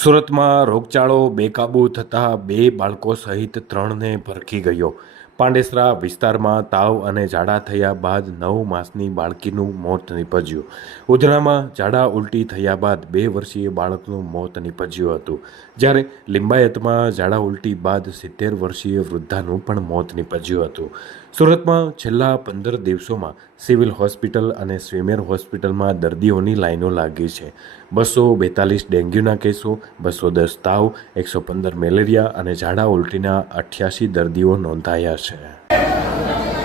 સુરતમાં રોગચાળો બેકાબૂ થતાં બે બાળકો સહિત ત્રણને ભરખી ગયો. પાંડેસરા વિસ્તારમાં તાવ અને ઝાડા થયા બાદ નવ માસની બાળકીનું મોત નીપજ્યું. ઉધનામાં ઝાડા ઉલટી થયા બાદ બે વર્ષીય બાળકનું મોત નીપજ્યું હતું. જ્યારે લિંબાયતમાં ઝાડા ઉલટી બાદ સિત્તેર વર્ષીય વૃદ્ધાનું પણ મોત નીપજ્યું હતું. સુરતમાં છેલ્લા પંદર દિવસોમાં સિવિલ હોસ્પિટલ અને સ્વિમેર હોસ્પિટલમાં દર્દીઓની લાઈનો લાગી છે. બસો બેતાલીસ ડેન્ગ્યુના કેસો, બસો દસ તાવ, એકસો પંદર મેલેરિયા અને ઝાડા ઉલટીના અઠ્યાસી દર્દીઓ નોંધાયા છે. まし。